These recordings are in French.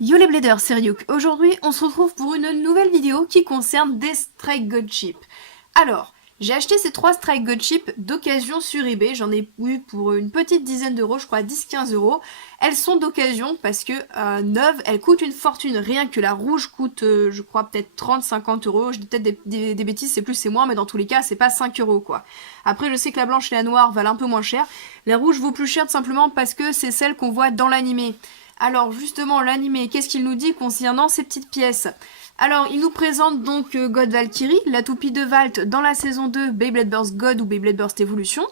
Yo les bladers, c'est Ryuk. Aujourd'hui, on se retrouve pour une nouvelle vidéo qui concerne des Strike God Chips. Alors, j'ai acheté ces 3 Strike God Chips d'occasion sur eBay. J'en ai eu pour une petite dizaine d'euros, je crois 10-15 euros. Elles sont d'occasion parce que neuves, elles coûtent une fortune. Rien que la rouge coûte, je crois, peut-être 30-50 euros. Je dis peut-être des bêtises, c'est plus, c'est moins, mais dans tous les cas, c'est pas 5 euros quoi. Après, je sais que la blanche et la noire valent un peu moins cher. La rouge vaut plus cher tout simplement parce que c'est celle qu'on voit dans l'animé. Alors justement, l'animé, qu'est-ce qu'il nous dit concernant ces petites pièces? Alors, il nous présente donc God Valkyrie, la toupie de Valt dans la saison 2 Beyblade Burst God ou Beyblade Burst Evolution.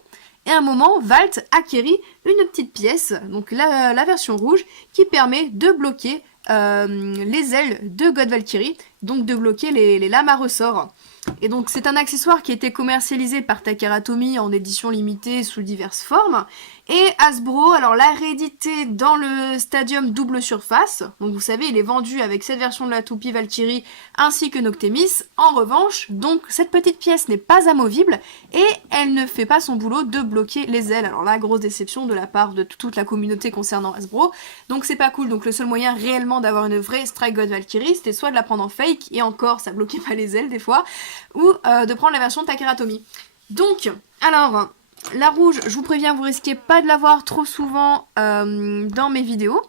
Et à un moment, Valt acquérit une petite pièce, donc la version rouge, qui permet de bloquer les ailes de God Valkyrie, donc de bloquer les lames à ressort. Et donc c'est un accessoire qui a été commercialisé par Takara Tomy en édition limitée sous diverses formes. Et Hasbro, alors l'a réédité dans le Stadium double surface. Donc vous savez, il est vendu avec cette version de la toupie Valkyrie ainsi que Noctemis. En revanche, donc cette petite pièce n'est pas amovible et elle ne fait pas son boulot de bloquer les ailes. Alors là, grosse déception de la part de toute la communauté concernant Hasbro. Donc c'est pas cool. Donc le seul moyen réellement d'avoir une vraie Strike God Valkyrie, c'était soit de la prendre en fake, et encore, ça bloquait pas les ailes des fois, ou de prendre la version Takara Tomy. Donc, alors, la rouge, je vous préviens, vous risquez pas de la voir trop souvent dans mes vidéos,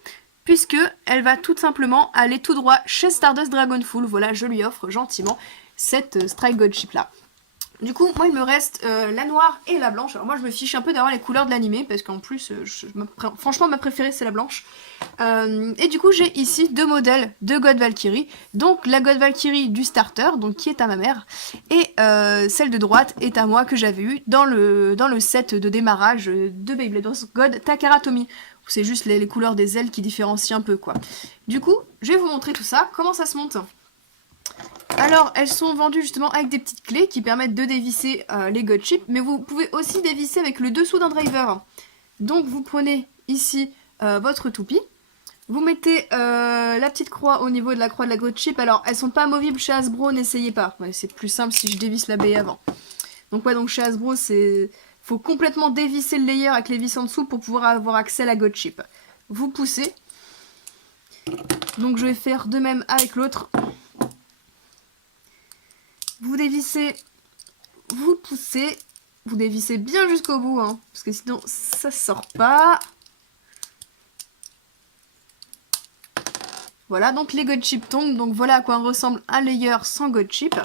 puisque elle va tout simplement aller tout droit chez Stardust Dragonful. Voilà, je lui offre gentiment cette Strike God Chip là. Du coup, moi il me reste la noire et la blanche. Alors moi je me fiche un peu d'avoir les couleurs de l'animé, parce qu'en plus, franchement ma préférée c'est la blanche. Et du coup j'ai ici deux modèles de God Valkyrie. Donc la God Valkyrie du starter, donc qui est à ma mère, et celle de droite est à moi, que j'avais eu dans le set de démarrage de Beyblade God Takara Tomy. C'est juste les couleurs des ailes qui différencient un peu quoi. Du coup, je vais vous montrer tout ça, comment ça se monte. Alors, elles sont vendues justement avec des petites clés qui permettent de dévisser les God Chips, mais vous pouvez aussi dévisser avec le dessous d'un driver. Donc, vous prenez ici votre toupie, vous mettez la petite croix au niveau de la croix de la God Chip. Alors, elles sont pas amovibles chez Hasbro, n'essayez pas. Ouais, c'est plus simple si je dévisse la baie avant. Donc, ouais, donc chez Hasbro, faut complètement dévisser le layer avec les vis en dessous pour pouvoir avoir accès à la God Chip. Vous poussez. Donc, je vais faire de même avec l'autre. Vous dévissez, vous poussez, vous dévissez bien jusqu'au bout, hein, parce que sinon ça sort pas. Voilà, donc les God Chips tombent, donc voilà à quoi ressemble un layer sans God Chip.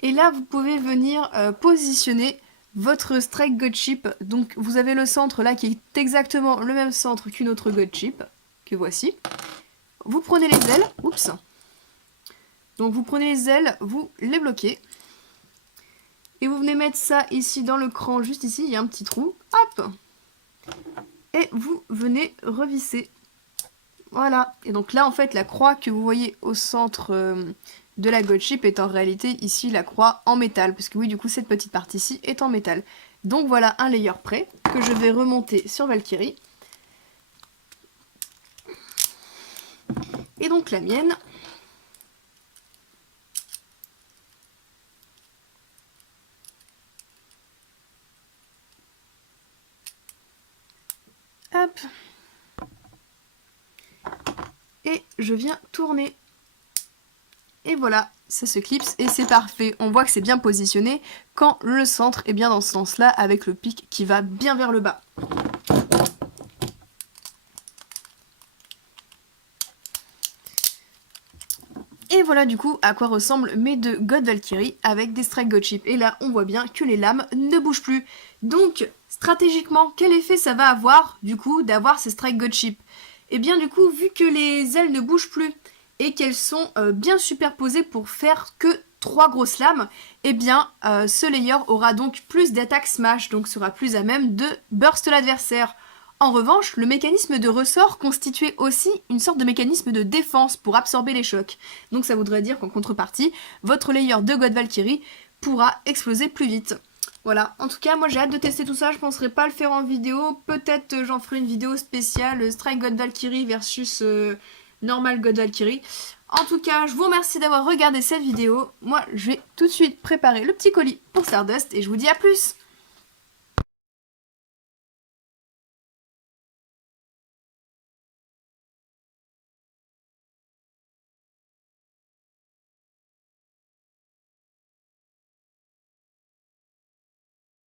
Et là, vous pouvez venir positionner votre Strike God Chip. Donc vous avez le centre là qui est exactement le même centre qu'une autre God Chip, que voici. Vous prenez les ailes, oups. Donc vous prenez les ailes, vous les bloquez. Et vous venez mettre ça ici dans le cran, juste ici, il y a un petit trou. Hop! Et vous venez revisser. Voilà. Et donc là, en fait, la croix que vous voyez au centre de la God Chip est en réalité ici la croix en métal. Parce que oui, du coup, cette petite partie-ci est en métal. Donc voilà un layer prêt que je vais remonter sur Valkyrie. Et donc la mienne. Hop. Et je viens tourner. Et voilà, ça se clipse et c'est parfait. On voit que c'est bien positionné quand le centre est bien dans ce sens-là, avec le pic qui va bien vers le bas. Et voilà du coup à quoi ressemblent mes deux God Valkyrie avec des Strike God Chip. Et là on voit bien que les lames ne bougent plus. Donc stratégiquement, quel effet ça va avoir du coup d'avoir ces Strike God Chip? Et bien du coup, vu que les ailes ne bougent plus et qu'elles sont bien superposées pour faire que 3 grosses lames, et bien ce layer aura donc plus d'attaque smash, donc sera plus à même de burst l'adversaire. En revanche, le mécanisme de ressort constituait aussi une sorte de mécanisme de défense pour absorber les chocs. Donc ça voudrait dire qu'en contrepartie, votre layer de God Valkyrie pourra exploser plus vite. Voilà, en tout cas, moi j'ai hâte de tester tout ça, je penserai pas le faire en vidéo, peut-être j'en ferai une vidéo spéciale Strike God Valkyrie versus Normal God Valkyrie. En tout cas, je vous remercie d'avoir regardé cette vidéo, moi je vais tout de suite préparer le petit colis pour Stardust et je vous dis à plus.